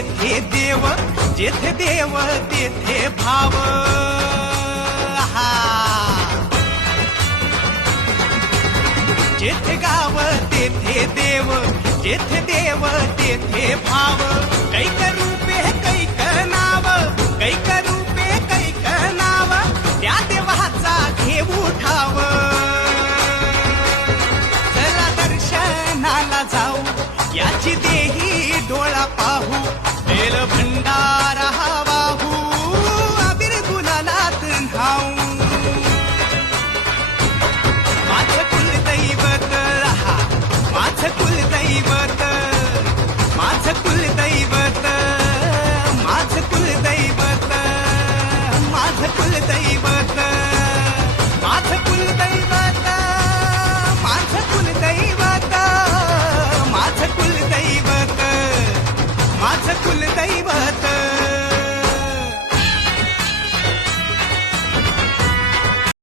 तेथे देव, जेथे देव तेथे भाव. जेथे गाव तेथे देव, जेथे देव तेथे भाव. कैक रूपे कैक नाव, कैक रूपे कैक नाव, त्या देवाचा घेऊ ठाव. चला दर्शनाला जाऊ, याची देही डोळा पाहू.